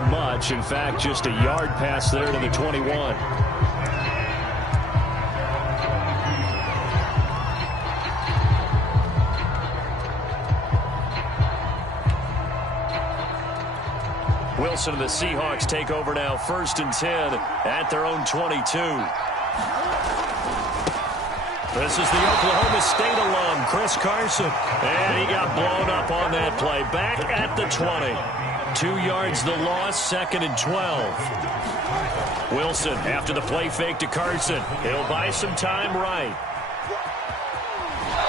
by much. In fact, just a yard pass there to the 21. Wilson and the Seahawks take over now, 1st and 10 at their own 22. This is the Oklahoma State alum, Chris Carson. And he got blown up on that play. Back at the 20. 2 yards the loss, 2nd and 12. Wilson after the play fake to Carson. He'll buy some time right.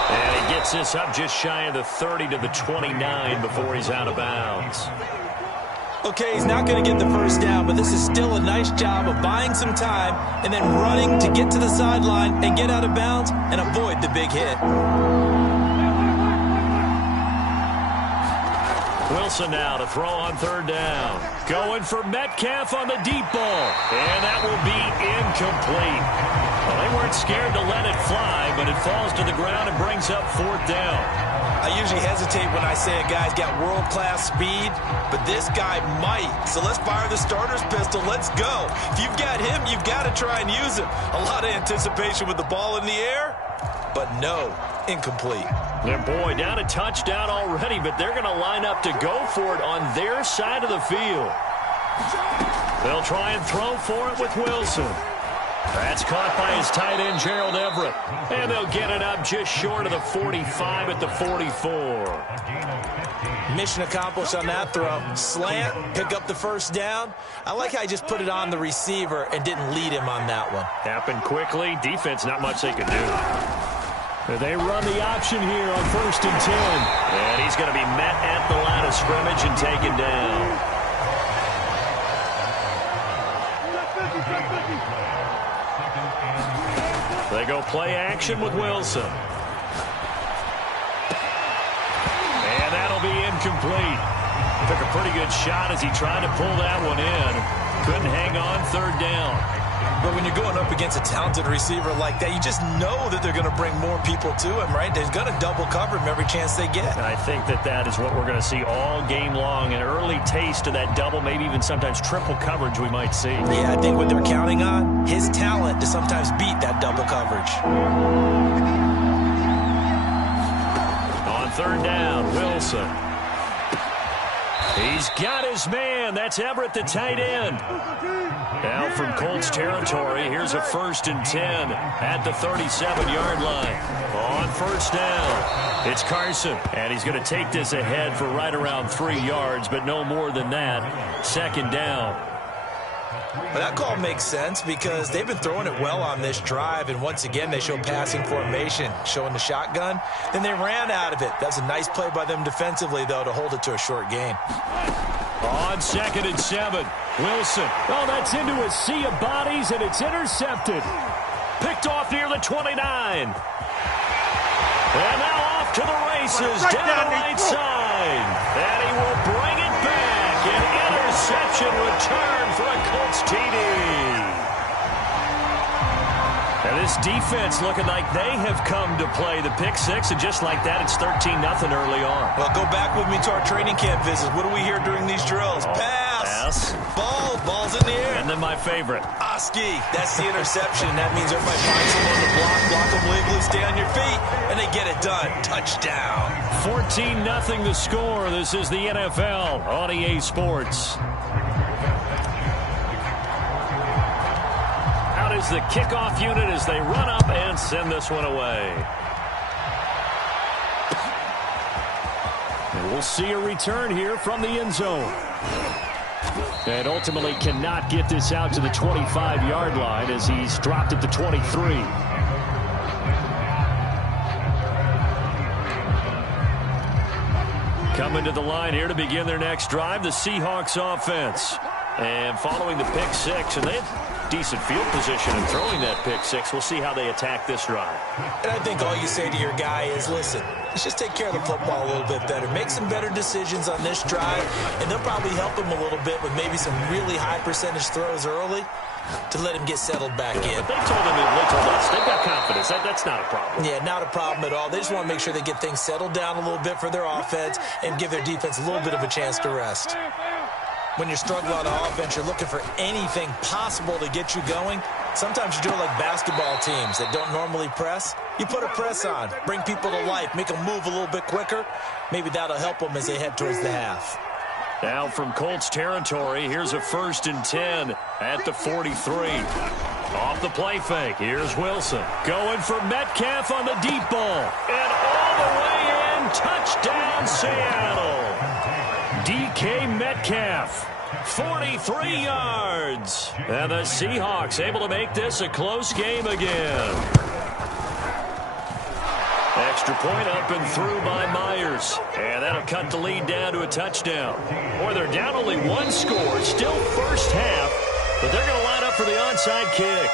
And he gets this up just shy of the 30 to the 29 before he's out of bounds. Okay, he's not going to get the first down, but this is still a nice job of buying some time and then running to get to the sideline and get out of bounds and avoid the big hit. Wilson now to throw on 3rd down. Going for Metcalf on the deep ball. And that will be incomplete. Well, they weren't scared to let it fly, but it falls to the ground and brings up 4th down. I usually hesitate when I say a guy's got world-class speed, but this guy might. So let's fire the starter's pistol. Let's go. If you've got him, you've got to try and use him. A lot of anticipation with the ball in the air, but no, incomplete. Their boy down a touchdown already, but they're going to line up to go for it on their side of the field. They'll try and throw for it with Wilson. That's caught by his tight end, Gerald Everett. And they'll get it up just short of the 45 at the 44. Mission accomplished on that throw. Slant, pick up the first down. I like how he just put it on the receiver and didn't lead him on that one. Happened quickly. Defense, not much they can do. They run the option here on 1st and 10. And he's going to be met at the line of scrimmage and taken down. They go play action with Wilson. And that'll be incomplete. Took a pretty good shot as he tried to pull that one in. Couldn't hang on, 3rd down. But when you're going up against a talented receiver like that, you just know that they're going to bring more people to him, right? They're going to double cover him every chance they get. And I think that is what we're going to see all game long. An early taste of that double, maybe even sometimes triple coverage we might see. Yeah, I think what they're counting on, his talent to sometimes beat that double coverage. On 3rd down, Wilson. He's got his man. That's Everett, the tight end. Now from Colts territory, here's a 1st and 10 at the 37-yard line. On 1st down, it's Carson. And he's going to take this ahead for right around 3 yards, but no more than that. 2nd down. Well, that call makes sense because they've been throwing it well on this drive, and once again they show passing formation, showing the shotgun. Then they ran out of it. That's a nice play by them defensively, though, to hold it to a short gain. On 2nd and 7, Wilson. Oh, that's into a sea of bodies, and it's intercepted. Picked off near the 29. And now off to the races down the right side. And he will bring it back. An interception return for a Colts TD. And this defense looking like they have come to play the pick six, and just like that, it's 13-0 early on. Well, go back with me to our training camp visits. What do we hear during these drills? Pass. Ball's in the air. And then my favorite. Oski. That's the interception. That means everybody finds someone to block them legally, stay on your feet, and they get it done. Touchdown. 14-0 the score. This is the NFL on EA Sports. Out is the kickoff unit as they run up and send this one away. And we'll see a return here from the end zone. And ultimately cannot get this out to the 25-yard line as he's dropped at the 23. Coming to the line here to begin their next drive, the Seahawks offense. And following the pick six, and they had decent field position in throwing that pick six. We'll see how they attack this drive. And I think all you say to your guy is, listen, let's just take care of the football a little bit better. Make some better decisions on this drive, and they'll probably help him a little bit with maybe some really high percentage throws early to let him get settled back in. But they told us they've got confidence. That's not a problem. Yeah, not a problem at all. They just want to make sure they get things settled down a little bit for their offense and give their defense a little bit of a chance to rest. When you're struggling on offense, you're looking for anything possible to get you going. Sometimes you do it like basketball teams that don't normally press. You put a press on, bring people to life, make them move a little bit quicker. Maybe that'll help them as they head towards the half. Now from Colts territory, here's a 1st and 10 at the 43. Off the play fake, here's Wilson. Going for Metcalf on the deep ball. And all the way in, touchdown Seattle. DK Metcalf, 43 yards. And the Seahawks able to make this a close game again. Extra point up and through by Myers. And that'll cut the lead down to a touchdown. Boy, they're down only one score. Still first half, but they're going to line up for the onside kick.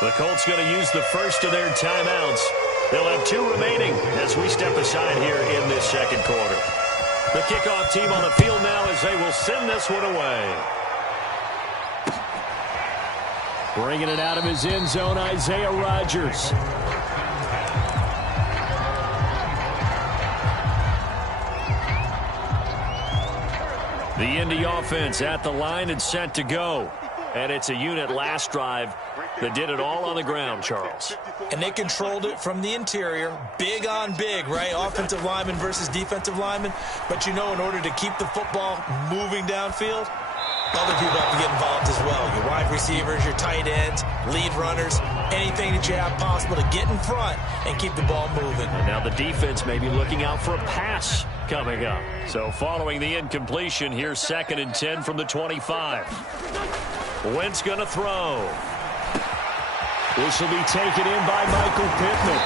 The Colts going to use the first of their timeouts. They'll have 2 remaining as we step aside here in this second quarter. The kickoff team on the field now as they will send this one away. Bringing it out of his end zone, Isaiah Rodgers. The Indy offense at the line and set to go. And it's a unit last drive that did it all on the ground, Charles. And they controlled it from the interior. Big on big, right? Offensive lineman versus defensive lineman. But you know, in order to keep the football moving downfield, other people have to get involved as well. Your wide receivers, your tight ends, lead runners, anything that you have possible to get in front and keep the ball moving. And now the defense may be looking out for a pass coming up. So following the incompletion, here's 2nd and 10 from the 25. Wentz going to throw. This will be taken in by Michael Pittman.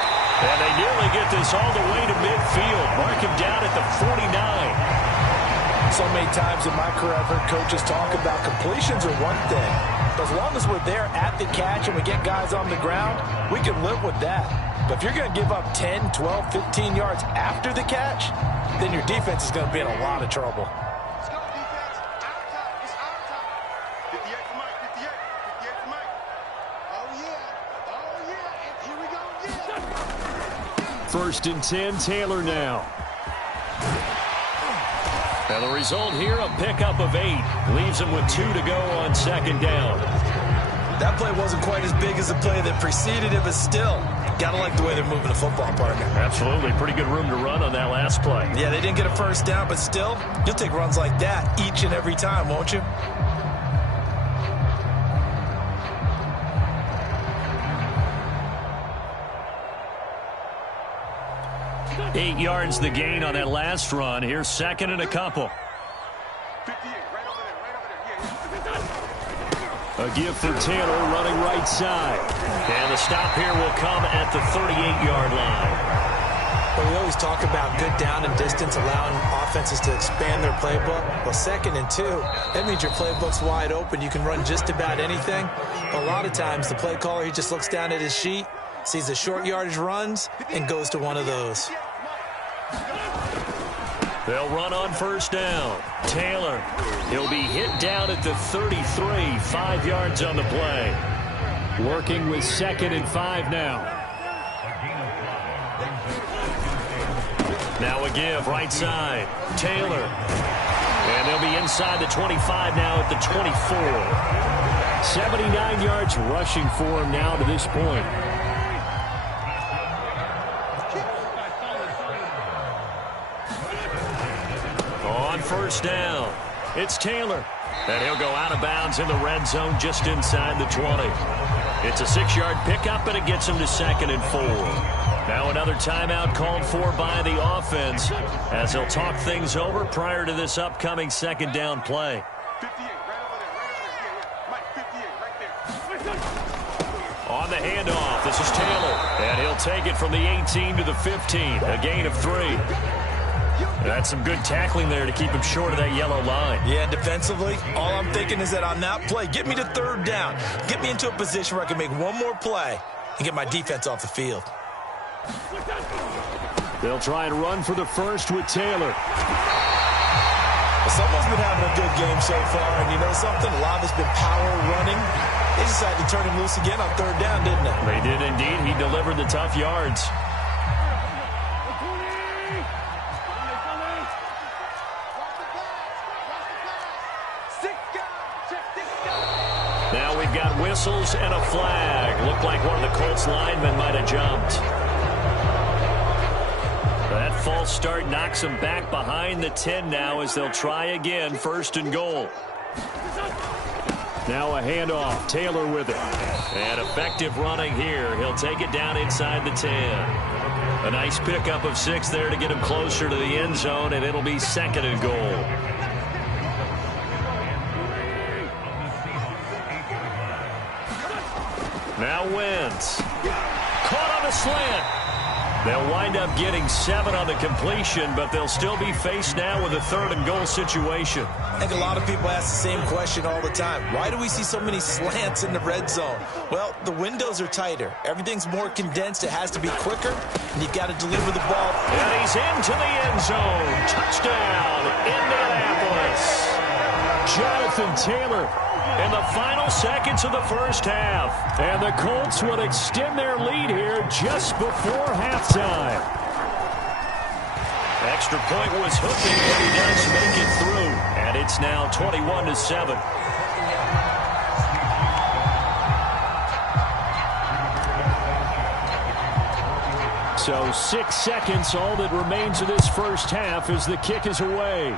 And they nearly get this all the way to midfield. Mark him down at the 49. So many times in my career, I've heard coaches talk about completions are one thing. But as long as we're there at the catch and we get guys on the ground, we can live with that. But if you're going to give up 10, 12, 15 yards after the catch, then your defense is going to be in a lot of trouble. Let's go, defense. Our time. It's our time. 58 for Mike. 58. 58 for Mike. Oh, yeah. Oh, yeah. And here we go again. 1st and 10, Taylor now. And the result here, a pickup of 8. Leaves him with 2 to go on 2nd down. That play wasn't quite as big as the play that preceded it, but still, gotta like the way they're moving the football, partner. Absolutely. Pretty good room to run on that last play. Yeah, they didn't get a 1st down, but still, you'll take runs like that each and every time, won't you? Eight yards the gain on that last run. Here's 2nd and a couple. 58. Right over there. Right over there. Yeah. A give for Taylor running right side. And the stop here will come at the 38-yard line. Well, we always talk about good down and distance, allowing offenses to expand their playbook. Well, 2nd and 2, that means your playbook's wide open. You can run just about anything. A lot of times, the play caller, he just looks down at his sheet, sees the short yardage runs, and goes to one of those. They'll run on 1st down. Taylor, he'll be hit down at the 33, 5 yards on the play. Working with 2nd and 5 now. Now a give, right side. Taylor. And they'll be inside the 25 now at the 24. 79 yards rushing for him now to this point. On 1st down, it's Taylor. And he'll go out of bounds in the red zone just inside the 20. It's a 6-yard pickup, and it gets him to 2nd and 4. Now another timeout called for by the offense as they'll talk things over prior to this upcoming 2nd down play. 58. Right over there. Right over there. Yeah. Mike, 58. Right there. On the handoff, this is Taylor. And he'll take it from the 18 to the 15. A gain of 3. That's some good tackling there to keep him short of that yellow line. Yeah, defensively, all I'm thinking is that on that play, get me to 3rd down. Get me into a position where I can make one more play and get my defense off the field. They'll try and run for the first with Taylor. Well, someone's been having a good game so far, and you know something? A lot of it's been power running. They decided to turn him loose again on 3rd down, didn't they? They did indeed. He delivered the tough yards. we've got whistles and a flag. Looked like one of the Colts linemen might have jumped. That false start knocks them back behind the 10 now as they'll try again, 1st and goal. Now a handoff. Taylor with it. And effective running here. He'll take it down inside the 10. A nice pickup of 6 there to get him closer to the end zone, and it'll be 2nd and goal. Now Wentz. Caught on a slant. They'll wind up getting 7 on the completion, but they'll still be faced now with a 3rd and goal situation. I think a lot of people ask the same question all the time. Why do we see so many slants in the red zone? Well, the windows are tighter. Everything's more condensed. It has to be quicker, and you've got to deliver the ball. And he's into the end zone. Touchdown, Indianapolis. Jonathan Taylor in the final seconds of the first half. And the Colts would extend their lead here just before halftime. Extra point was hooking, but he does make it through. And it's now 21-7. So 6 seconds, all that remains of this first half as the kick is away.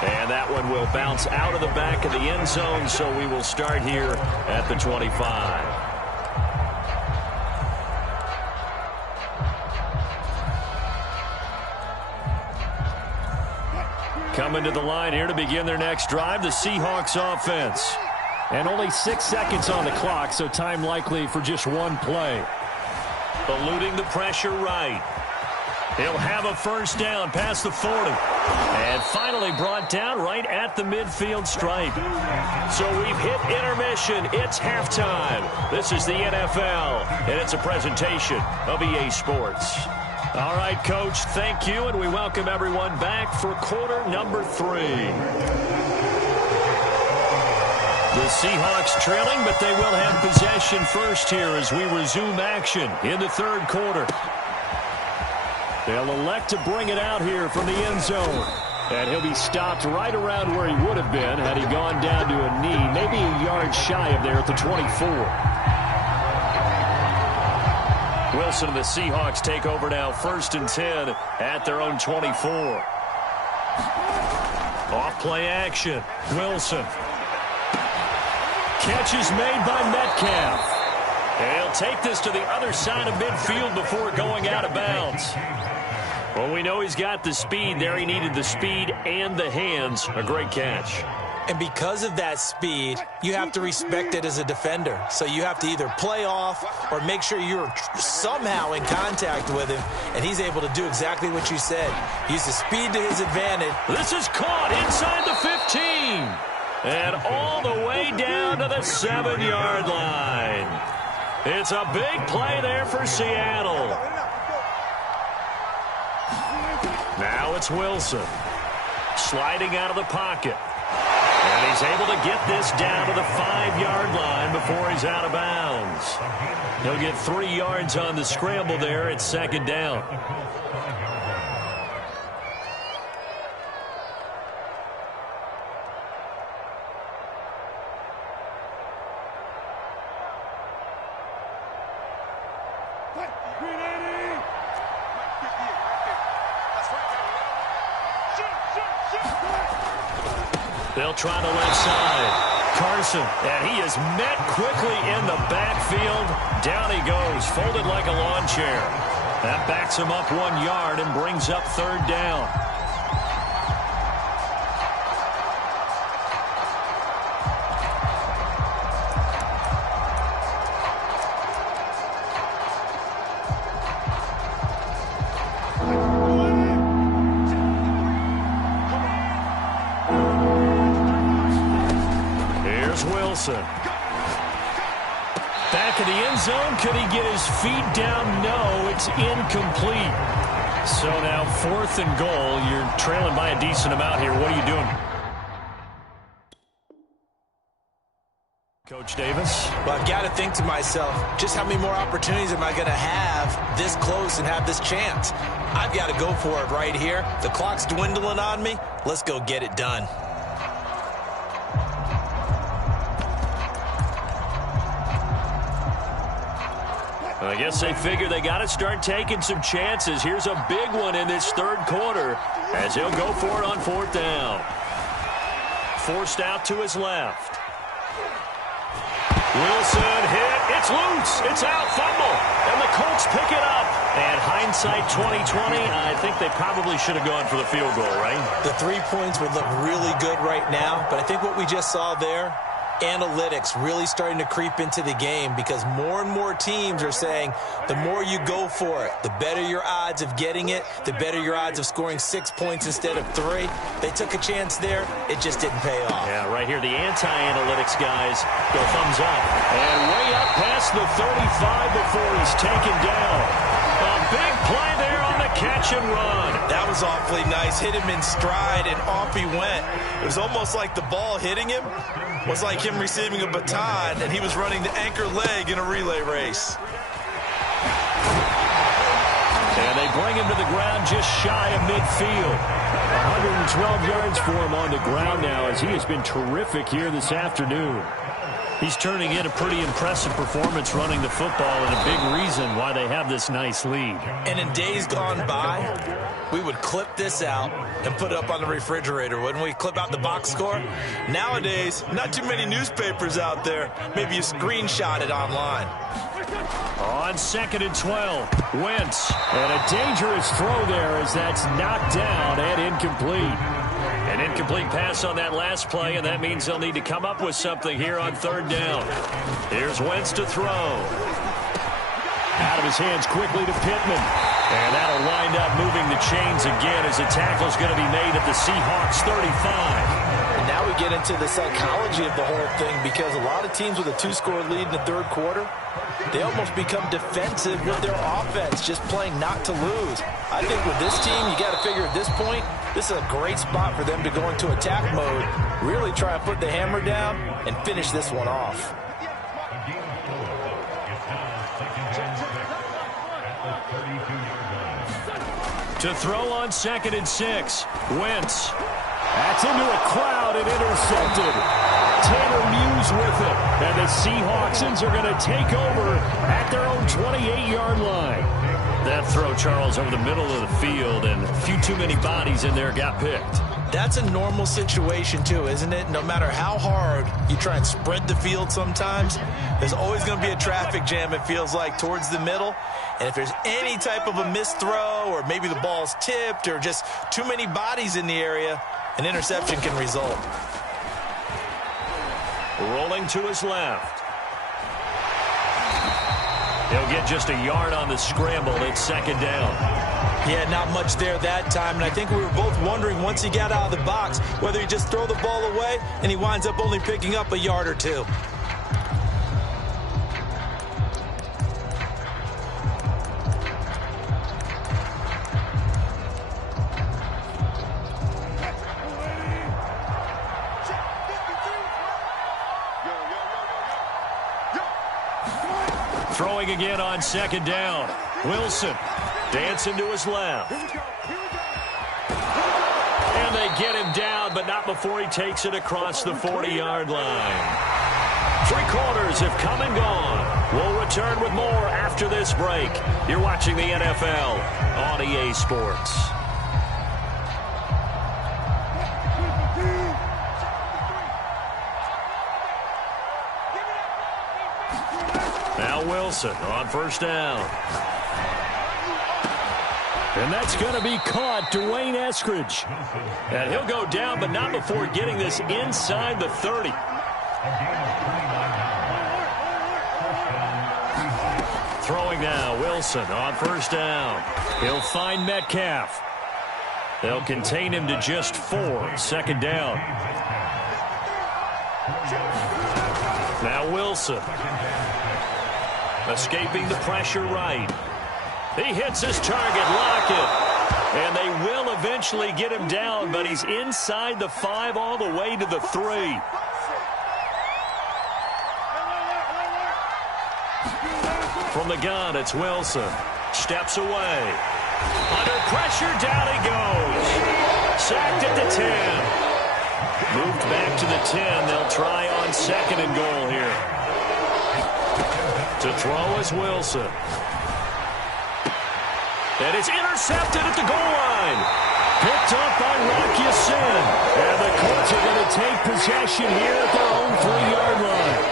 And that one will bounce out of the back of the end zone, so we will start here at the 25. Coming to the line here to begin their next drive, the Seahawks offense. And only 6 seconds on the clock, so time likely for just one play. Eluding the pressure right. He'll have a first down past the 40. And finally brought down right at the midfield stripe. So we've hit intermission. It's halftime. This is the NFL, and it's a presentation of EA Sports. All right, Coach, thank you, and we welcome everyone back for quarter number 3. The Seahawks trailing, but they will have possession first here as we resume action in the third quarter. They'll elect to bring it out here from the end zone. And he'll be stopped right around where he would have been had he gone down to a knee, maybe a yard shy of there at the 24. Wilson and the Seahawks take over now, 1st and 10 at their own 24. Off play action. Wilson. Catch is made by Metcalf. And he'll take this to the other side of midfield before going out of bounds. Well, we know he's got the speed there. He needed the speed and the hands. A great catch. And because of that speed, you have to respect it as a defender. So you have to either play off or make sure you're somehow in contact with him, and he's able to do exactly what you said. Use the speed to his advantage. This is caught inside the 15. And all the way down to the 7-yard line. It's a big play there for Seattle. Now it's Wilson. Sliding out of the pocket. And he's able to get this down to the 5-yard line before he's out of bounds. He'll get 3 yards on the scramble there at 2nd down. They'll try the left side. Carson, and he is met quickly in the backfield. Down he goes, folded like a lawn chair. That backs him up 1 yard and brings up 3rd down. Back in the end zone. Could he get his feet down? No, it's incomplete. So now 4th and goal. You're trailing by a decent amount here. What are you doing? Coach Davis? Well, I've got to think to myself, just how many more opportunities am I going to have this close and have this chance? I've got to go for it right here. The clock's dwindling on me. Let's go get it done. I guess they figure they got to start taking some chances. Here's a big one in this third quarter as he'll go for it on fourth down. Forced out to his left. Wilson hit. It's loose. It's out. Fumble. And the Colts pick it up. And hindsight 2020, I think they probably should have gone for the field goal, right? The 3 points would look really good right now, but I think what we just saw there, analytics really starting to creep into the game because more and more teams are saying the more you go for it, the better your odds of getting it, the better your odds of scoring 6 points instead of 3. They took a chance there. It just didn't pay off. Yeah, right here, the anti-analytics guys go thumbs up. And way up past the 35 before he's taken down. A big play there on the catch and run. That was awfully nice. Hit him in stride, and off he went. It was almost like the ball hitting him was like him receiving a baton, and he was running the anchor leg in a relay race. And they bring him to the ground just shy of midfield. 112 yards for him on the ground now as he has been terrific here this afternoon. He's turning in a pretty impressive performance running the football and a big reason why they have this nice lead. And in days gone by, we would clip this out and put it up on the refrigerator, wouldn't we? Clip out the box score. Nowadays, not too many newspapers out there. Maybe you screenshot it online. On 2nd and 12, Wentz. And a dangerous throw there as that's knocked down and incomplete. An incomplete pass on that last play, and that means they'll need to come up with something here on third down. Here's Wentz to throw. Out of his hands quickly to Pittman. And that'll wind up moving the chains again as the tackle's going to be made at the Seahawks 35. And now we get into the psychology of the whole thing because a lot of teams with a 2-score lead in the third quarter, they almost become defensive with their offense, just playing not to lose. I think with this team, you got to figure at this point, this is a great spot for them to go into attack mode, really try and put the hammer down and finish this one off. To throw on 2nd and 6, Wentz. That's into a crowd and intercepted. Tanner Muse with it. And the Seahawksans are going to take over at their own 28-yard line. That throw, Charles, over the middle of the field, and a few too many bodies in there got picked. That's a normal situation, too, isn't it? No matter how hard you try and spread the field sometimes, there's always going to be a traffic jam, it feels like, towards the middle. And if there's any type of a missed throw or maybe the ball's tipped or just too many bodies in the area, an interception can result. Rolling to his left. He'll get just a yard on the scramble. It's 2nd down. Yeah, not much there that time, and I think we were both wondering once he got out of the box whether he just throw the ball away, and he winds up only picking up a yard or two. Throwing again on 2nd down. Wilson dancing to his left. And they get him down, but not before he takes it across the 40-yard line. 3 quarters have come and gone. We'll return with more after this break. You're watching the NFL on EA Sports. Now Wilson on 1st down. And that's going to be caught, Dwayne Eskridge. And he'll go down, but not before getting this inside the 30. Throwing now, Wilson on 1st down. He'll find Metcalf. They'll contain him to just 4, 2nd down. Now Wilson. Escaping the pressure right. He hits his target, Lockett. And they will eventually get him down, but he's inside the 5 all the way to the 3. From the gun, it's Wilson. Steps away. Under pressure, down he goes. Sacked at the 10. Moved back to the 10. They'll try on 2nd and goal here. To throw is Wilson. And it's intercepted at the goal line. Picked up by Rock Ya-Sin. And the Colts are going to take possession here at their own 3-yard line.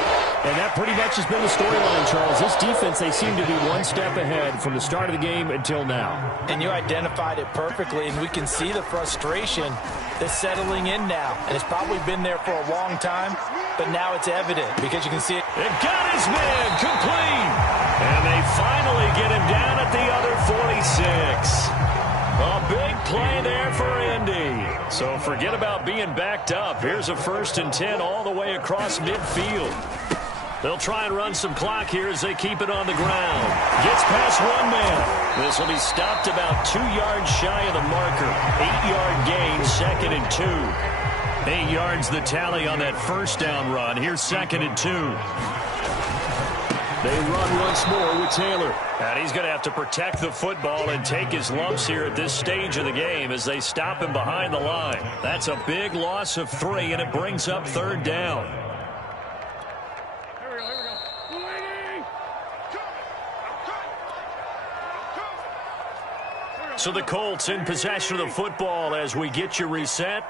And that pretty much has been the storyline, Charles. This defense, they seem to be one step ahead from the start of the game until now. And you identified it perfectly, and we can see the frustration that's settling in now. And it's probably been there for a long time, but now it's evident because you can see it. It got his man complete. And they finally get him down at the other 46. A big play there for Indy. So forget about being backed up. Here's a 1st and 10 all the way across midfield. They'll try and run some clock here as they keep it on the ground. Gets past one man. This will be stopped about 2 yards shy of the marker. 8-yard gain, 2nd and 2. 8 yards the tally on that 1st down run. Here's 2nd and 2. They run once more with Taylor. And he's going to have to protect the football and take his lumps here at this stage of the game as they stop him behind the line. That's a big loss of 3, and it brings up 3rd down. So the Colts in possession of the football as we get you reset.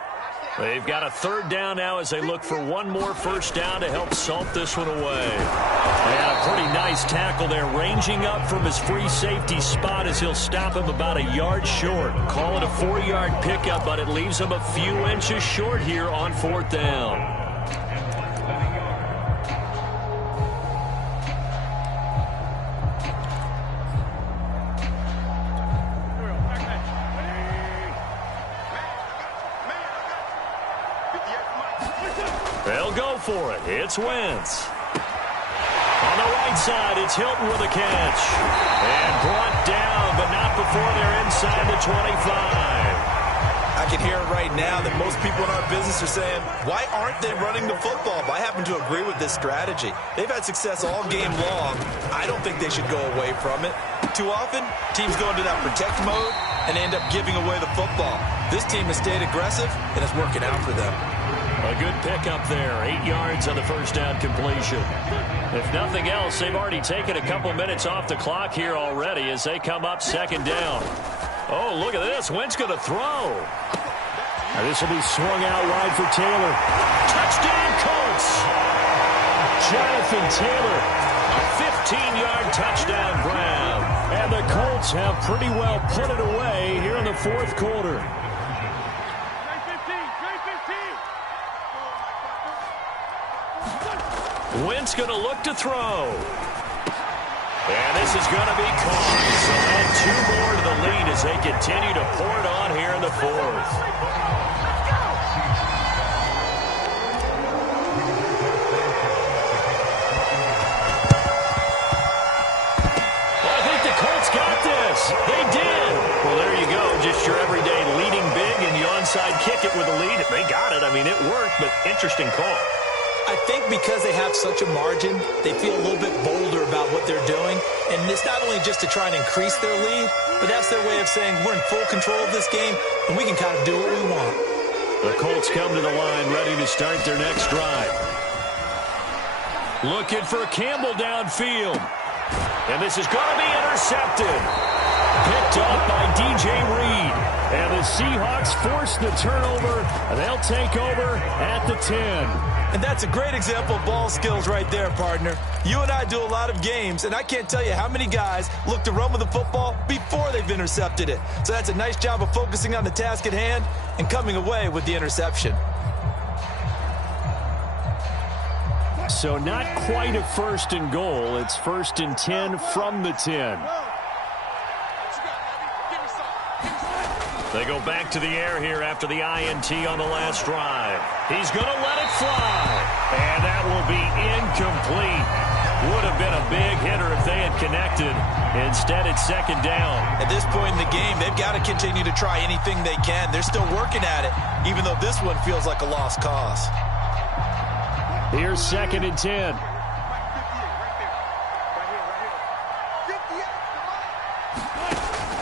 They've got a 3rd down now as they look for one more 1st down to help salt this one away. And a pretty nice tackle there, ranging up from his free safety spot as he'll stop him about a yard short. Call it a 4-yard pickup, but it leaves him a few inches short here on 4th down. They'll go for it. It's Wentz. On the right side, it's Hilton with a catch. And brought down, but not before they're inside the 25. I can hear it right now that most people in our business are saying, why aren't they running the football? But I happen to agree with this strategy. They've had success all game long. I don't think they should go away from it. Too often, teams go into that protect mode and end up giving away the football. This team has stayed aggressive, and it's working out for them. A good pickup there. 8 yards on the 1st down completion. If nothing else, they've already taken a couple minutes off the clock here already as they come up 2nd down. Oh, look at this. Wentz going to throw. And this will be swung out wide for Taylor. Touchdown, Colts. Jonathan Taylor. A 15-yard touchdown grab. And the Colts have pretty well put it away here in the 4th quarter. Wentz going to look to throw. And this is going to be caught. So add 2 more to the lead as they continue to pour it on here in the 4th. Well, I think the Colts got this. They did. Well, there you go. Just your everyday leading big, and you onside kick it with a lead. They got it. I mean, it worked, but interesting call. I think because they have such a margin, they feel a little bit bolder about what they're doing. And it's not only just to try and increase their lead, but that's their way of saying we're in full control of this game, and we can kind of do what we want. The Colts come to the line ready to start their next drive. Looking for Campbell downfield. And this is going to be intercepted. Picked up by DJ Reed. And the Seahawks force the turnover. And they'll take over at the 10. And that's a great example of ball skills right there, partner. You and I do a lot of games, and I can't tell you how many guys look to run with the football before they've intercepted it. So that's a nice job of focusing on the task at hand and coming away with the interception. So not quite a 1st and goal. It's 1st and 10 from the 10. They go back to the air here after the INT on the last drive. He's going to let it fly. And that will be incomplete. Would have been a big hitter if they had connected. Instead, it's 2nd down. At this point in the game, they've got to continue to try anything they can. They're still working at it, even though this one feels like a lost cause. Here's 2nd and 10.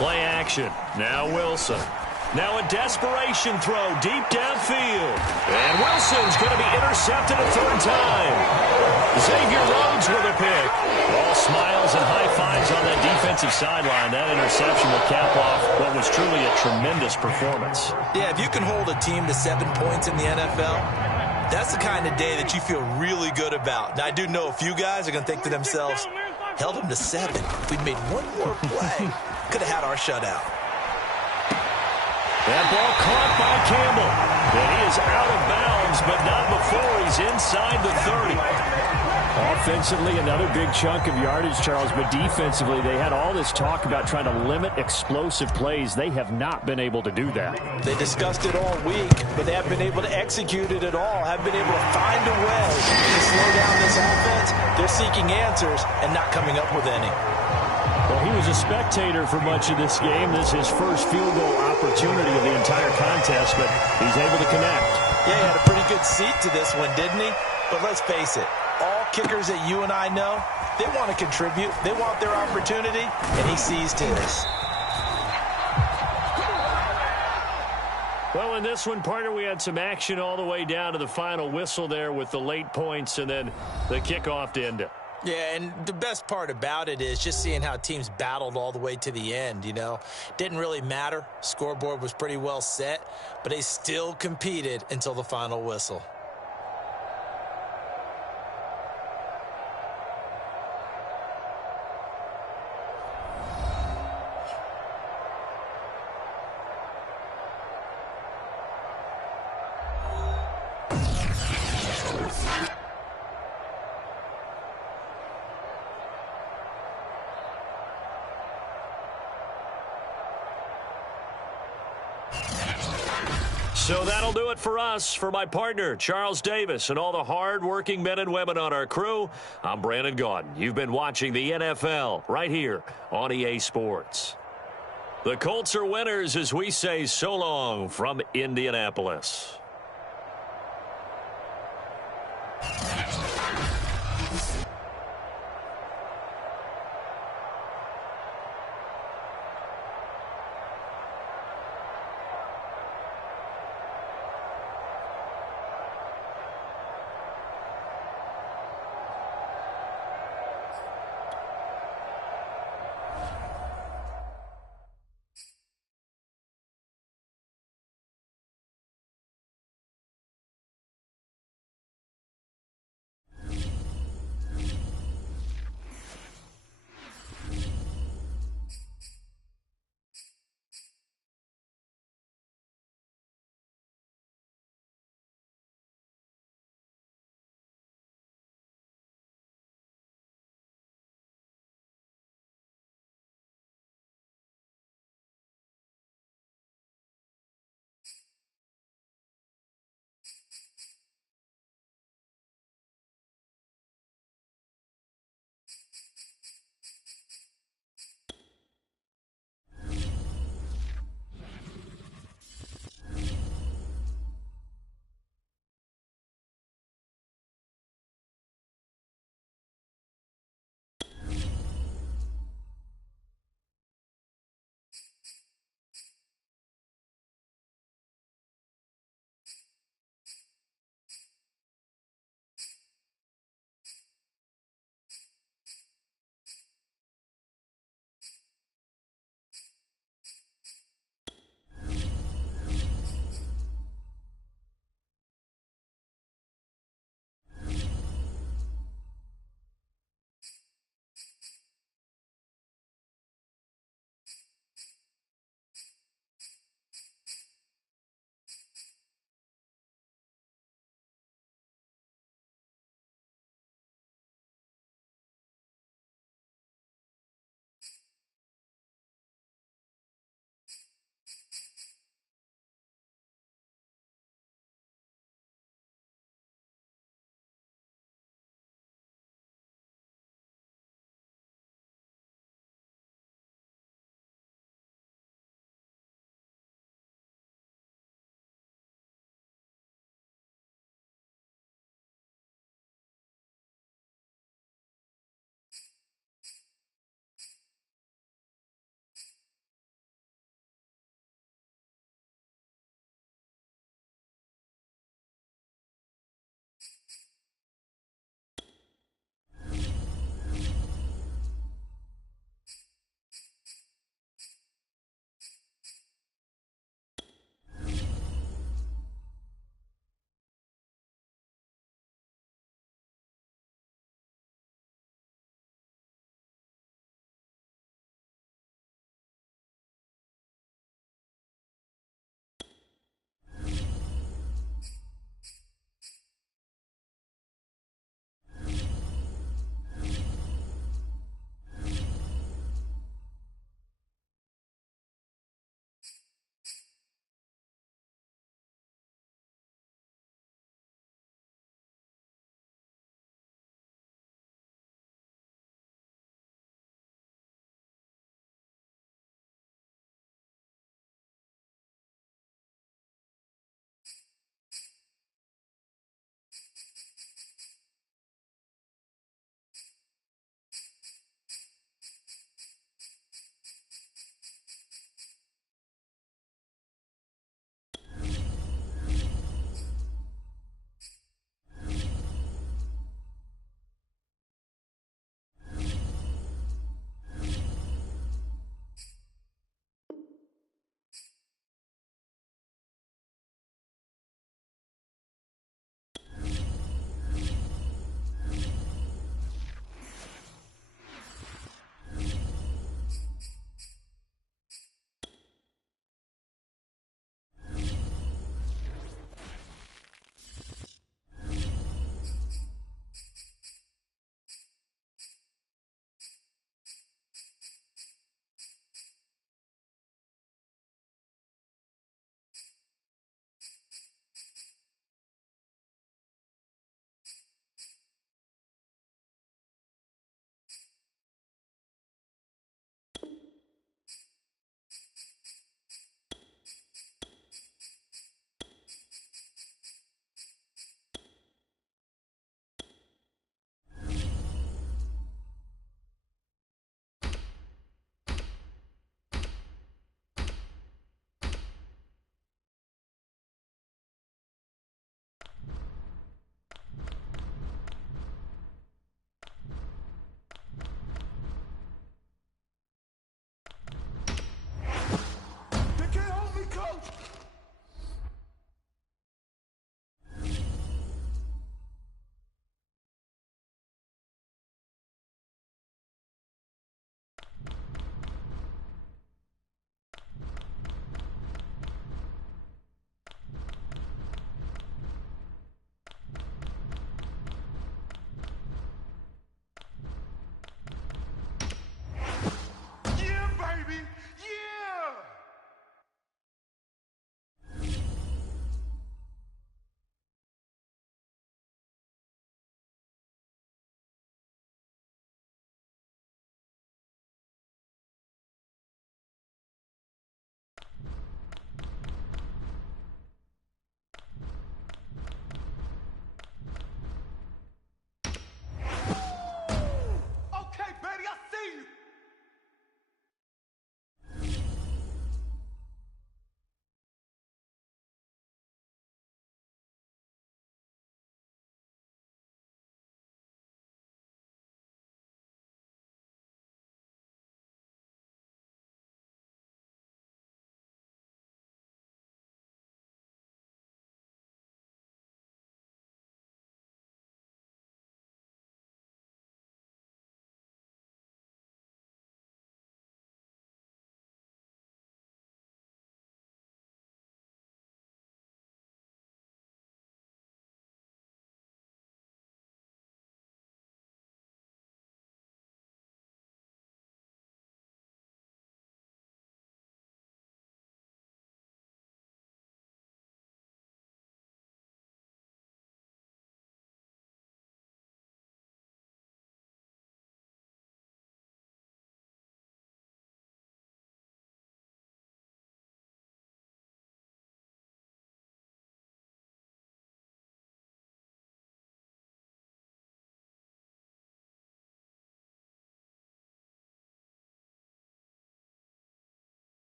Play action. Now Wilson. Now a desperation throw deep downfield. And Wilson's going to be intercepted a 3rd time. Xavier Rhodes with a pick. All smiles and high fives on that defensive sideline. That interception will cap off what was truly a tremendous performance. Yeah, if you can hold a team to 7 points in the NFL, that's the kind of day that you feel really good about. Now, I do know a few guys are going to think to themselves, held them to 7. If we'd made one more play, could have had our shutout. That ball caught by Campbell. And he is out of bounds, but not before he's inside the 30. Offensively, another big chunk of yardage, Charles, but defensively, they had all this talk about trying to limit explosive plays. They have not been able to do that. They discussed it all week, but they haven't been able to execute it at all, haven't been able to find a way to slow down this offense. They're seeking answers and not coming up with any. Well, he was a spectator for much of this game. This is his first field goal opportunity of the entire contest, but he's able to connect. Yeah, he had a pretty good seat to this one, didn't he? But let's face it, all kickers that you and I know, they want to contribute. They want their opportunity, and he seized his. Well, in this one, partner, we had some action all the way down to the final whistle there with the late points and then the kickoff to end it. Yeah, and the best part about it is just seeing how teams battled all the way to the end, you know. Didn't really matter. Scoreboard was pretty well set, but they still competed until the final whistle. So that'll do it for us. For my partner, Charles Davis, and all the hard-working men and women on our crew, I'm Brandon Gaudin. You've been watching the NFL right here on EA Sports. The Colts are winners as we say so long from Indianapolis.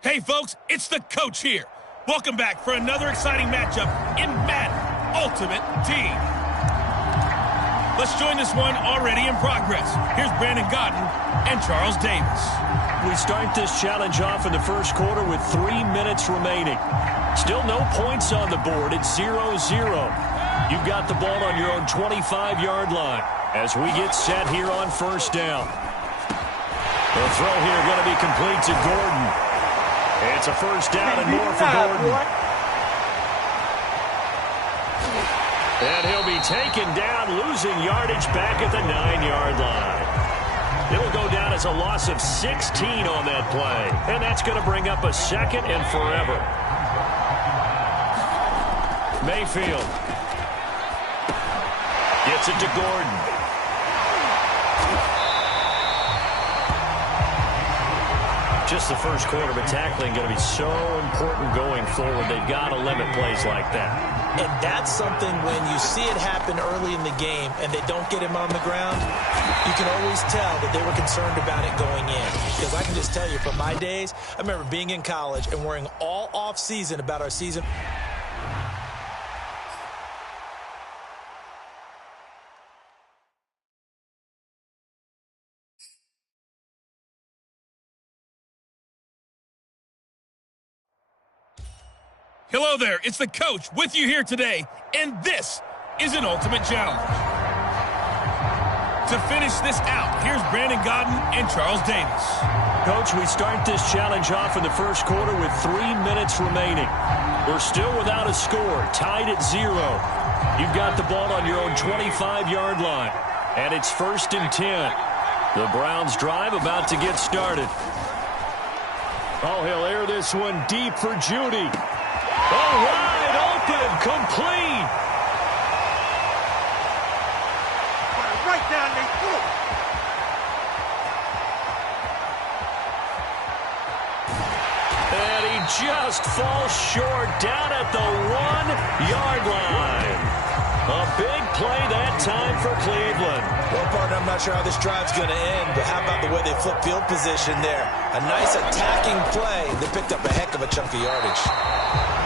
Hey folks, it's the coach here. Welcome back for another exciting matchup in Madden Ultimate Team. Let's join this one already in progress. Here's Brandon Gaudin and Charles Davis. We start this challenge off in the first quarter with 3 minutes remaining. Still no points on the board. It's 0-0. You've got the ball on your own 25-yard line as we get set here on first down. The throw here going to be complete to Gordon. It's a first down and more for Gordon. And he'll be taken down, losing yardage back at the 9-yard line. It'll go down as a loss of 16 on that play. And that's going to bring up a second and forever. Mayfield gets it to Gordon. Just the first quarter, but tackling going to be so important going forward. They've got to limit plays like that. And that's something when you see it happen early in the game and they don't get him on the ground, you can always tell that they were concerned about it going in. Because I can just tell you from my days, I remember being in college and worrying all off season about our season. Hello there, it's the coach with you here today, and this is an Ultimate Challenge. To finish this out, here's Brandon Gaudin and Charles Davis. Coach, we start this challenge off in the first quarter with 3 minutes remaining. We're still without a score, tied at 0. You've got the ball on your own 25-yard line, and it's 1st and 10. The Browns drive about to get started. Oh, he'll air this one deep for Judy. Oh, wide open, complete. Right down their throat. And he just falls short down at the 1-yard line. A big play that time for Cleveland. Well, partner, I'm not sure how this drive's going to end, but how about the way they flip field position there? A nice attacking play. They picked up a heck of a chunk of yardage.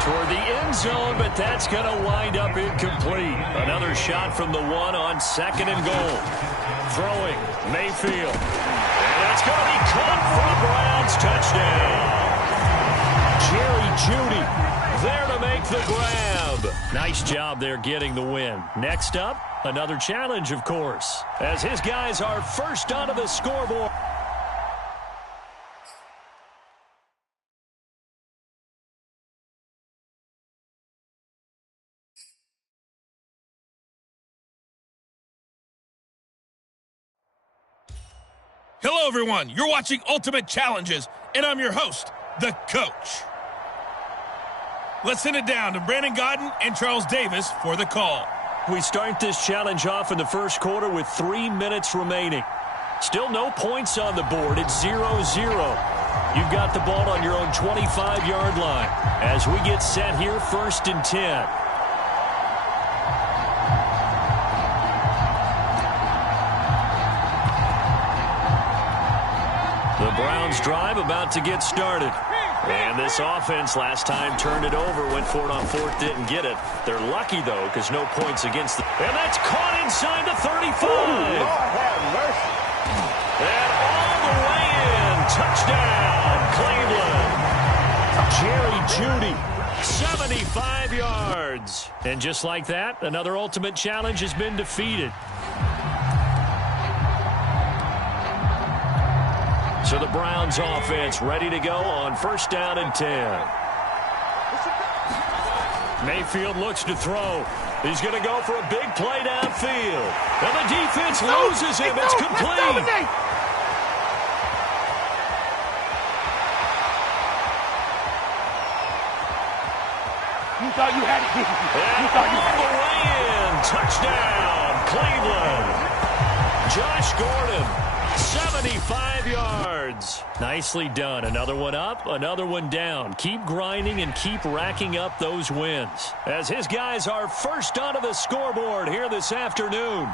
Toward the end zone, but that's going to wind up incomplete. Another shot from the 1 on 2nd and goal. Throwing, Mayfield. And that's going to be caught for a Browns touchdown. Jerry Jeudy there to make the grab. Nice job there getting the win. Next up, another challenge, of course, as his guys are first onto the scoreboard. Hello, everyone. You're watching Ultimate Challenges, and I'm your host, the coach. Let's send it down to Brandon Gaudin and Charles Davis for the call. We start this challenge off in the first quarter with 3 minutes remaining. Still no points on the board. It's 0-0. You've got the ball on your own 25-yard line as we get set here, 1st and 10. The Browns drive about to get started. And this offense last time turned it over, went for it on 4th, didn't get it. They're lucky, though, because no points against them. And that's caught inside the 35. Ooh, Lord have mercy. And all the way in. Touchdown, Cleveland. Jerry Jeudy, 75 yards. And just like that, another Ultimate Challenge has been defeated. So the Browns offense ready to go on 1st down and 10. Mayfield looks to throw. He's going to go for a big play downfield. And the defense loses him. It's complete. You thought you had it. And all the way in. Touchdown, Cleveland. Josh Gordon. 75 yards. Nicely done. Another one up, another one down. Keep grinding and keep racking up those wins as his guys are first onto the scoreboard here this afternoon.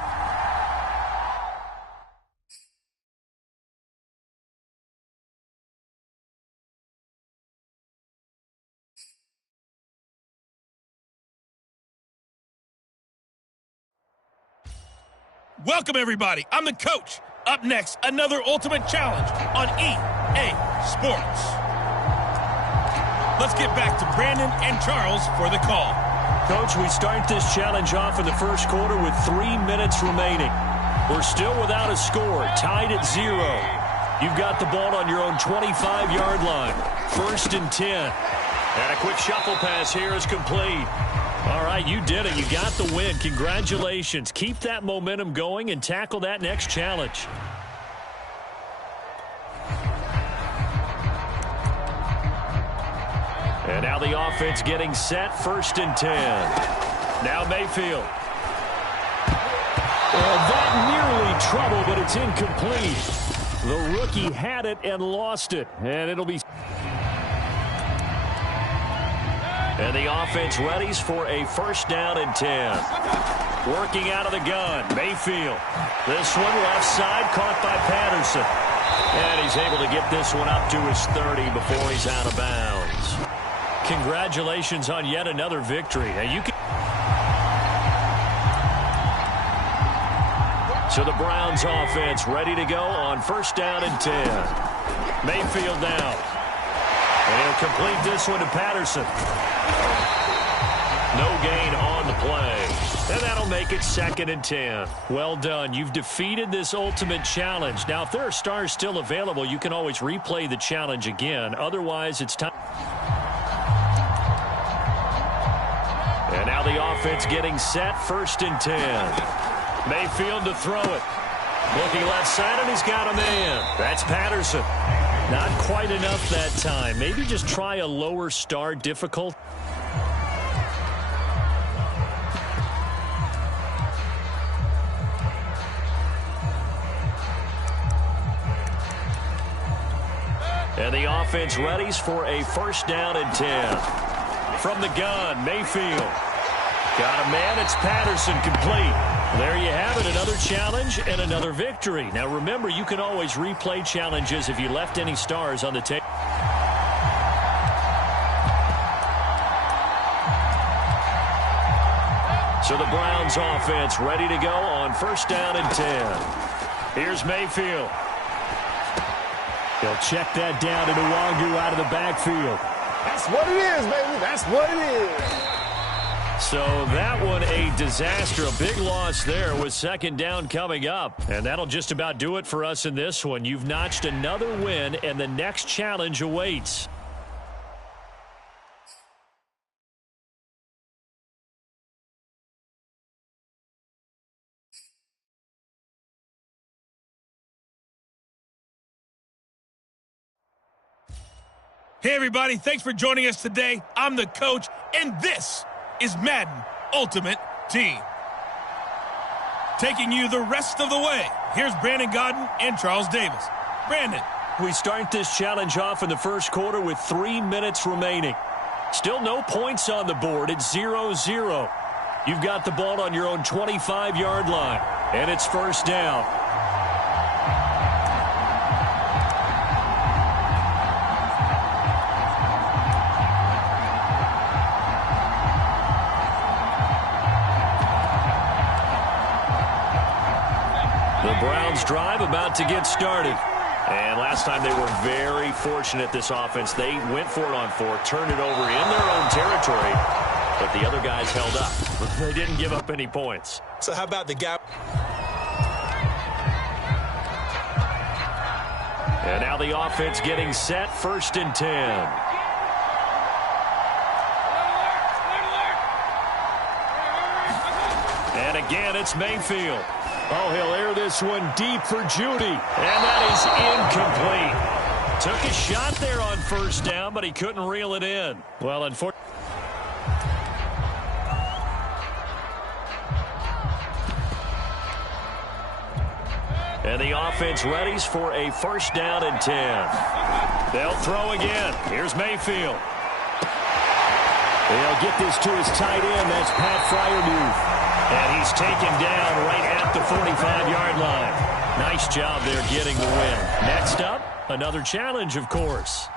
Welcome, everybody. I'm the coach. Up next, another Ultimate Challenge on EA Sports. Let's get back to Brandon and Charles for the call. Coach, we start this challenge off in the first quarter with 3 minutes remaining. We're still without a score, tied at 0. You've got the ball on your own 25-yard line. 1st and 10. And a quick shuffle pass here is complete. All right, you did it. You got the win. Congratulations. Keep that momentum going and tackle that next challenge. And now the offense getting set. 1st and 10. Now Mayfield. Well, that nearly trouble, but it's incomplete. The rookie had it and lost it. And it'll be... And the offense readies for a 1st down and 10. Working out of the gun, Mayfield. This one left side, caught by Patterson. And he's able to get this one up to his 30 before he's out of bounds. Congratulations on yet another victory. Now you can... So the Browns offense ready to go on 1st down and 10. Mayfield now. And he'll complete this one to Patterson. No gain on the play. And that'll make it 2nd and 10. Well done. You've defeated this ultimate challenge. Now, if there are stars still available, you can always replay the challenge again. Otherwise, it's time. And now the offense getting set. 1st and 10. Mayfield to throw it. Looking left side, and he's got a man. That's Patterson. Not quite enough that time. Maybe just try a lower star difficult. And the offense readies for a 1st down and 10. From the gun, Mayfield. Got a man, it's Patterson, complete. There you have it, another challenge and another victory. Now remember, you can always replay challenges if you left any stars on the table. So the Browns offense ready to go on 1st down and 10. Here's Mayfield. He'll check that down to Nwangu out of the backfield. That's what it is, baby. That's what it is. So that one a disaster. A big loss there with 2nd down coming up. And that'll just about do it for us in this one. You've notched another win, and the next challenge awaits. Hey, everybody. Thanks for joining us today. I'm the coach, and this is Madden Ultimate Team. Taking you the rest of the way, here's Brandon Gaudin and Charles Davis. Brandon. We start this challenge off in the first quarter with 3 minutes remaining. Still no points on the board. It's 0-0. You've got the ball on your own 25-yard line, and it's 1st down. The Browns drive about to get started. And last time they were very fortunate, this offense. They went for it on 4, turned it over in their own territory, but the other guys held up. They didn't give up any points. So how about the guy? And now the offense getting set. 1st and 10. And again, it's Mayfield. Oh, he'll air this one deep for Judy. And that is incomplete. Took a shot there on 1st down, but he couldn't reel it in. Well, unfortunately. And the offense readies for a 1st down and 10. They'll throw again. Here's Mayfield. They'll get this to his tight end. That's Pat Freiermuth. And he's taken down right at the 45-yard line. Nice job there getting the win. Next up, another challenge, of course.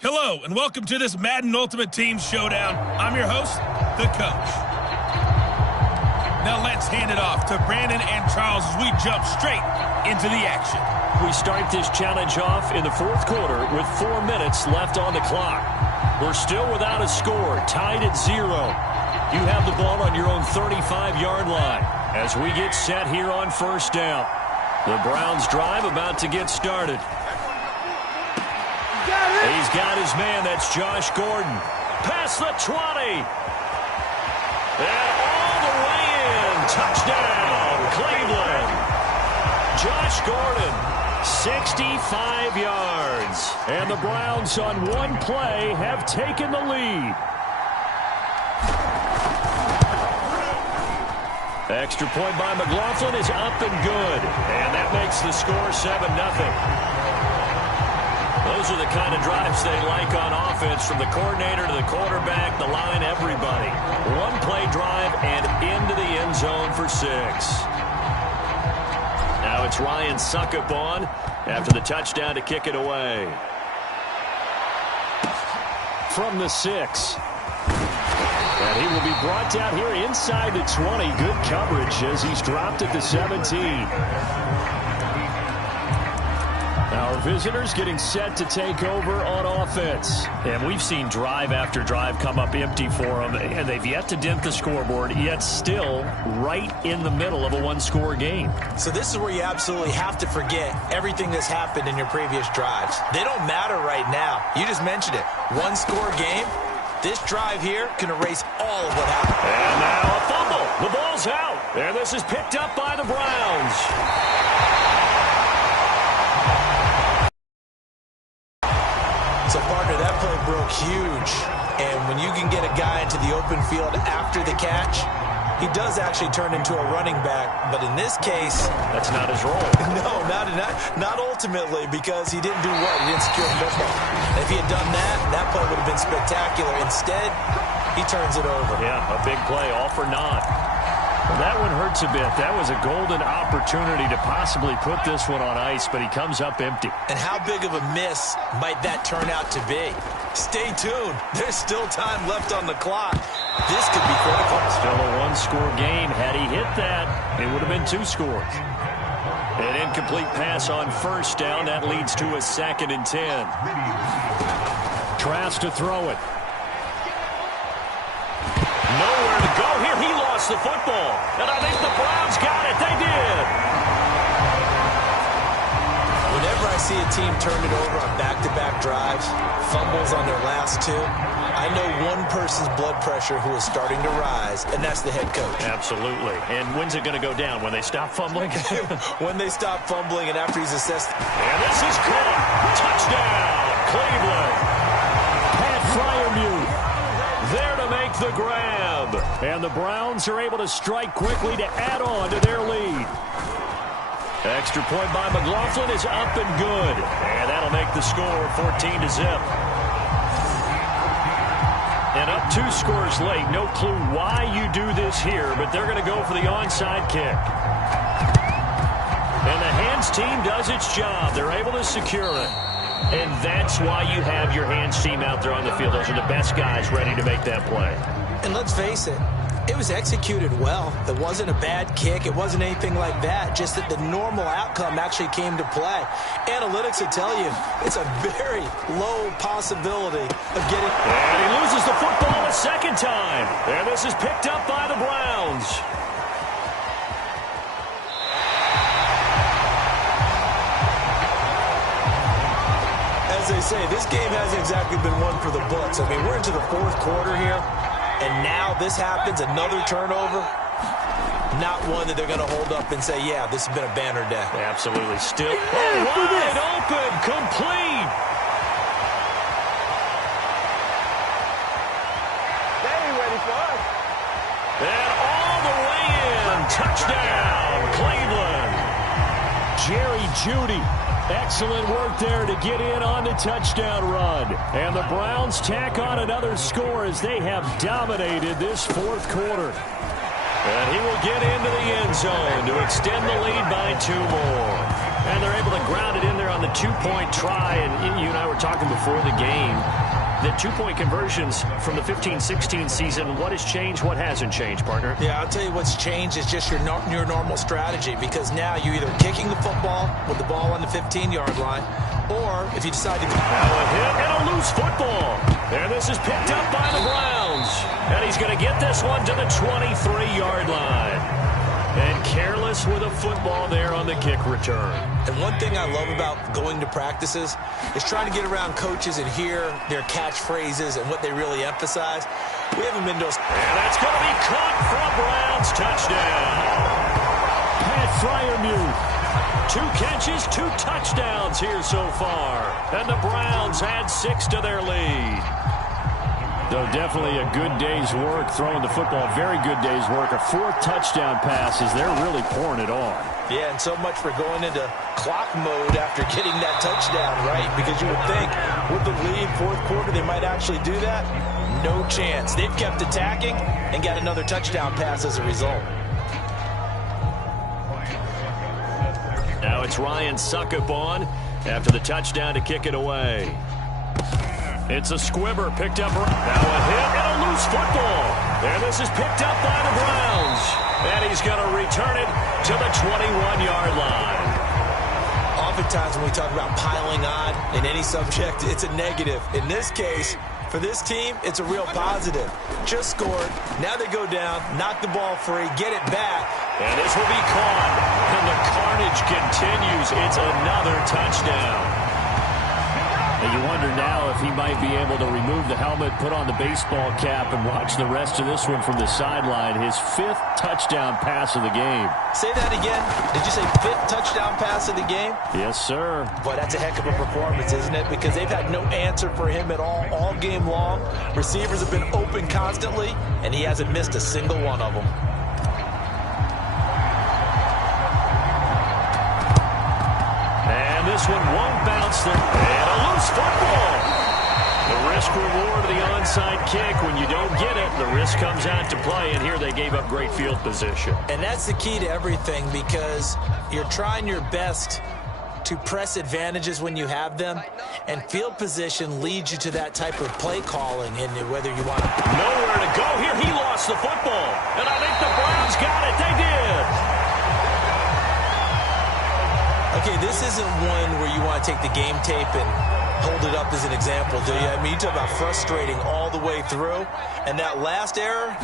Hello, and welcome to this Madden Ultimate Team Showdown. I'm your host, the coach. Now let's hand it off to Brandon and Charles as we jump straight into the action. We start this challenge off in the fourth quarter with 4 minutes left on the clock. We're still without a score, tied at 0. You have the ball on your own 35-yard line as we get set here on first down. The Browns drive about to get started. He's got his man. That's Josh Gordon. Past the 20. And all the way in. Touchdown, Cleveland. Josh Gordon, 65 yards. And the Browns on one play have taken the lead. Extra point by McLaughlin is up and good. And that makes the score 7-0. Those are the kind of drives they like on offense, from the coordinator to the quarterback, the line, everybody. One play drive and into the end zone for 6. Now it's Ryan Succop on after the touchdown to kick it away. From the 6. And he will be brought down here inside the 20. Good coverage as he's dropped at the 17. Our visitors getting set to take over on offense. And we've seen drive after drive come up empty for them, and they've yet to dent the scoreboard, yet still right in the middle of a one-score game. So this is where you absolutely have to forget everything that's happened in your previous drives. They don't matter right now. You just mentioned it. One-score game. This drive here can erase all of what happened. And now a fumble. The ball's out. And this is picked up by the Browns. So, partner, that play broke huge. And when you can get a guy into the open field after the catch, he does actually turn into a running back. But in this case, that's not his role. No, not ultimately, because he didn't do what? He didn't secure the football. If he had done that, that play would have been spectacular. Instead, he turns it over. Yeah, a big play, all for naught. Well, that one hurts a bit. That was a golden opportunity to possibly put this one on ice, but he comes up empty. And how big of a miss might that turn out to be? Stay tuned. There's still time left on the clock. This could be critical. Still a one-score game. Had he hit that, it would have been 2 scores. An incomplete pass on first down. That leads to a 2nd and 10. Tries to throw it. Nowhere to go here. He lost the football. And I think the Browns got it. They did. Whenever I see a team turn it over on back-to-back drives, fumbles on their last 2, I know one person's blood pressure who is starting to rise, and that's the head coach. Absolutely. And when's it going to go down? When they stop fumbling? When they stop fumbling and after he's assessed. And this is caught. Touchdown, Cleveland. Pat Freiermuth there to make the grab. And the Browns are able to strike quickly to add on to their lead. Extra point by McLaughlin is up and good. And that'll make the score 14-0. And up 2 scores late. No clue why you do this here, but they're going to go for the onside kick. And the hands team does its job. They're able to secure it. And that's why you have your hands team out there on the field. Those are the best guys ready to make that play. And let's face it, it was executed well. It wasn't a bad kick. It wasn't anything like that. Just that the normal outcome actually came to play. Analytics will tell you it's a very low possibility of getting. And he loses the football a second time. And this is picked up by the Browns. As they say, this game hasn't exactly been one for the books. I mean, we're into the 4th quarter here. And now this happens, another turnover. Not one that they're going to hold up and say, yeah, this has been a banner day. Absolutely. Still wide open, complete. They ain't ready for us. And all the way in. Touchdown, Cleveland. Jerry Jeudy. Excellent work there to get in on the touchdown run. And the Browns tack on another score as they have dominated this 4th quarter. And he will get into the end zone to extend the lead by 2 more. And they're able to ground it in there on the two-point try. And you and I were talking before the game. The two-point conversions from the 15-16 season, what has changed, what hasn't changed, partner? Yeah, I'll tell you what's changed is just your normal strategy, because now you're either kicking the football with the ball on the 15-yard line, or if you decide to go... Now a hit and a loose football. And this is picked up by the Browns. And he's going to get this one to the 23-yard line. And careless with a football there on the kick return. And one thing I love about going to practices is trying to get around coaches and hear their catchphrases and what they really emphasize. We haven't been to those. And that's going to be caught for a Browns touchdown. Pat Freiermuth. 2 catches, 2 touchdowns here so far. And the Browns add 6 to their lead. Though definitely a good day's work throwing the football. Very good day's work. A 4th touchdown passes. They're really pouring it on. Yeah, and so much for going into clock mode after getting that touchdown, right? Because you would think with the lead, 4th quarter, they might actually do that. No chance. They've kept attacking and got another touchdown pass as a result. Now it's Ryan Suckup on after the touchdown to kick it away. It's a squibber picked up. Now a hit and a loose football. And this is picked up by the Browns. And he's going to return it to the 21-yard line. Oftentimes when we talk about piling on in any subject, it's a negative. In this case, for this team, it's a real positive. Just scored. Now they go down, knock the ball free, get it back. And this will be caught. And the carnage continues. It's another touchdown. And you wonder now if he might be able to remove the helmet, put on the baseball cap, and watch the rest of this one from the sideline. His 5th touchdown pass of the game. Say that again. Did you say 5th touchdown pass of the game? Yes, sir. Boy, that's a heck of a performance, isn't it? Because they've had no answer for him at all game long. Receivers have been open constantly, and he hasn't missed a single one of them. And this one won't bounce there. And a loose football. The risk-reward of the onside kick. When you don't get it, the risk comes out to play. And here they gave up great field position. And that's the key to everything, because you're trying your best to press advantages when you have them. And field position leads you to that type of play calling, and whether you want to... Nowhere to go here. He lost the football. And I think the Browns got it. They did. Okay, this isn't one where you want to take the game tape and hold it up as an example, do you? I mean, you talk about frustrating all the way through. And that last error,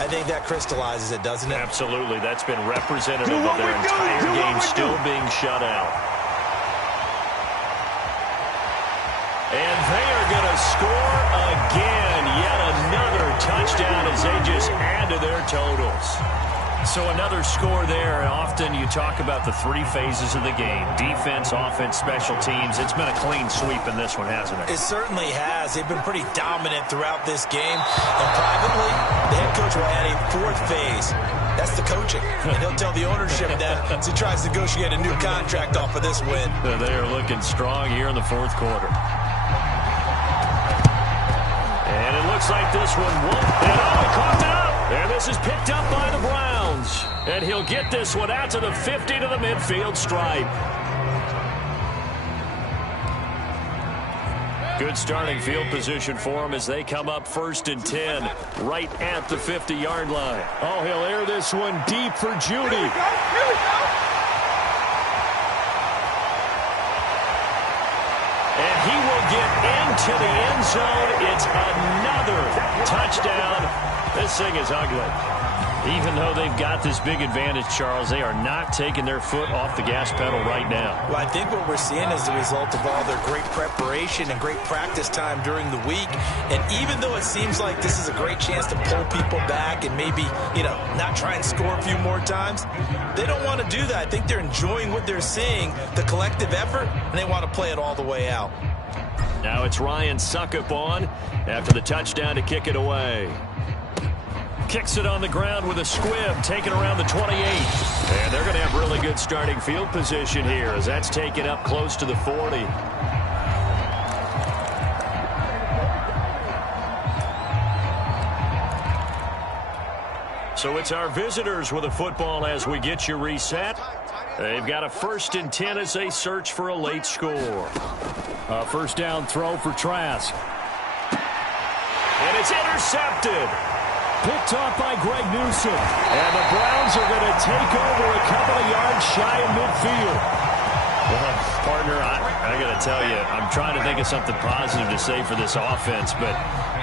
I think that crystallizes it, doesn't it? Absolutely. That's been representative of their entire game still being shut out. And they are going to score again. Yet another touchdown as they just add to their totals. So another score there. Often you talk about the 3 phases of the game. Defense, offense, special teams. It's been a clean sweep in this one, hasn't it? It certainly has. They've been pretty dominant throughout this game. And privately, the head coach will add a 4th phase. That's the coaching. And he'll tell the ownership that as he tries to negotiate a new contract off of this win. They are looking strong here in the 4th quarter. And it looks like this one won't. And he caught it up. And this is picked up by the Browns. And he'll get this one out to the 50 to the midfield stripe. Good starting field position for him as they come up 1st and 10 right at the 50-yard line. Oh, he'll air this one deep for Judy. Here we go. And he will get into the end zone. It's another touchdown. This thing is ugly. Even though they've got this big advantage, Charles, they are not taking their foot off the gas pedal right now. Well, I think what we're seeing is the result of all their great preparation and great practice time during the week. And even though it seems like this is a great chance to pull people back and maybe, not try and score a few more times, they don't want to do that. I think they're enjoying what they're seeing, the collective effort, and they want to play it all the way out. Now it's Ryan Suckup on after the touchdown to kick it away. Kicks it on the ground with a squib, taken around the 28. And they're going to have really good starting field position here as that's taken up close to the 40. So it's our visitors with a football as we get you reset. They've got a 1st and 10 as they search for a late score. A first down throw for Trask. And it's intercepted. Picked off by Greg Newsome. And the Browns are going to take over a couple of yards shy of midfield. Well, partner, I got to tell you, I'm trying to think of something positive to say for this offense, but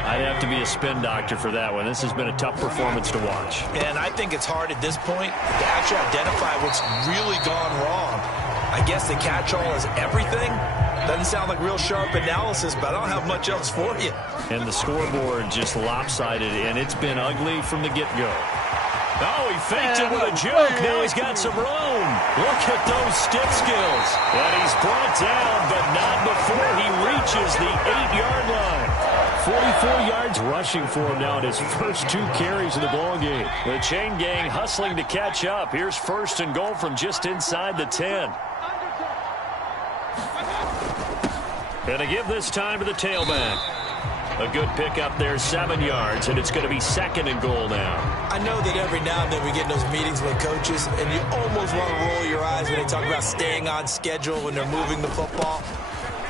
I'd have to be a spin doctor for that one. This has been a tough performance to watch. And I think it's hard at this point to actually identify what's really gone wrong. I guess the catch-all is everything. Doesn't sound like real sharp analysis, but I don't have much else for you. And the scoreboard just lopsided, and it's been ugly from the get-go. Oh, he faked it with a joke. Now he's got some room. Look at those stick skills. And he's brought down, but not before he reaches the 8-yard line. 44 yards rushing for him now in his first 2 carries of the ballgame. The chain gang hustling to catch up. Here's 1st and goal from just inside the 10. And to give this time to the tailback. A good pickup there, 7 yards, and it's going to be 2nd and goal now. I know that every now and then we get in those meetings with coaches, and you almost want to roll your eyes when they talk about staying on schedule when they're moving the football.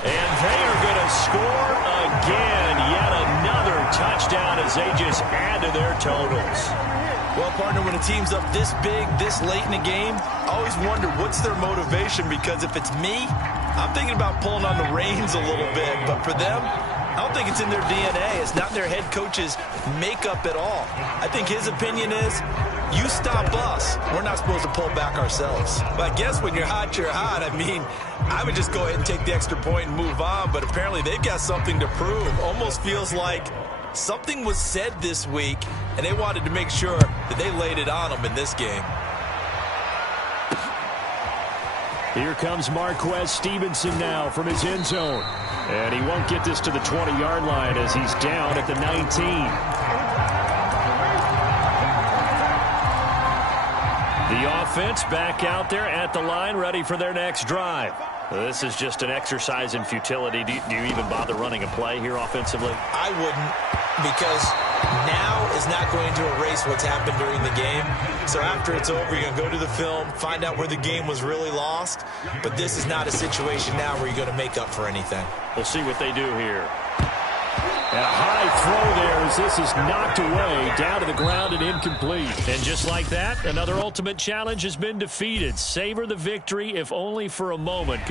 And they are going to score again. Yet another touchdown as they just add to their totals. Well, partner, when a team's up this big, this late in the game, I always wonder what's their motivation, because if it's me, I'm thinking about pulling on the reins a little bit. But for them, I don't think it's in their DNA. It's not their head coach's makeup at all. I think his opinion is, you stop us, we're not supposed to pull back ourselves. But I guess when you're hot, you're hot. I mean, I would just go ahead and take the extra point and move on. But apparently they've got something to prove. Almost feels like something was said this week, and they wanted to make sure that they laid it on them in this game. Here comes Marquez Stevenson now from his end zone. And he won't get this to the 20-yard line as he's down at the 19. The offense back out there at the line, ready for their next drive. This is just an exercise in futility. Do you even bother running a play here offensively? I wouldn't, because now is not going to erase what's happened during the game. So after it's over, you're going to go to the film, find out where the game was really lost. But this is not a situation now where you're going to make up for anything. We'll see what they do here. And a high throw there as this is knocked away, down to the ground and incomplete. And just like that, another ultimate challenge has been defeated. Savor the victory, if only for a moment.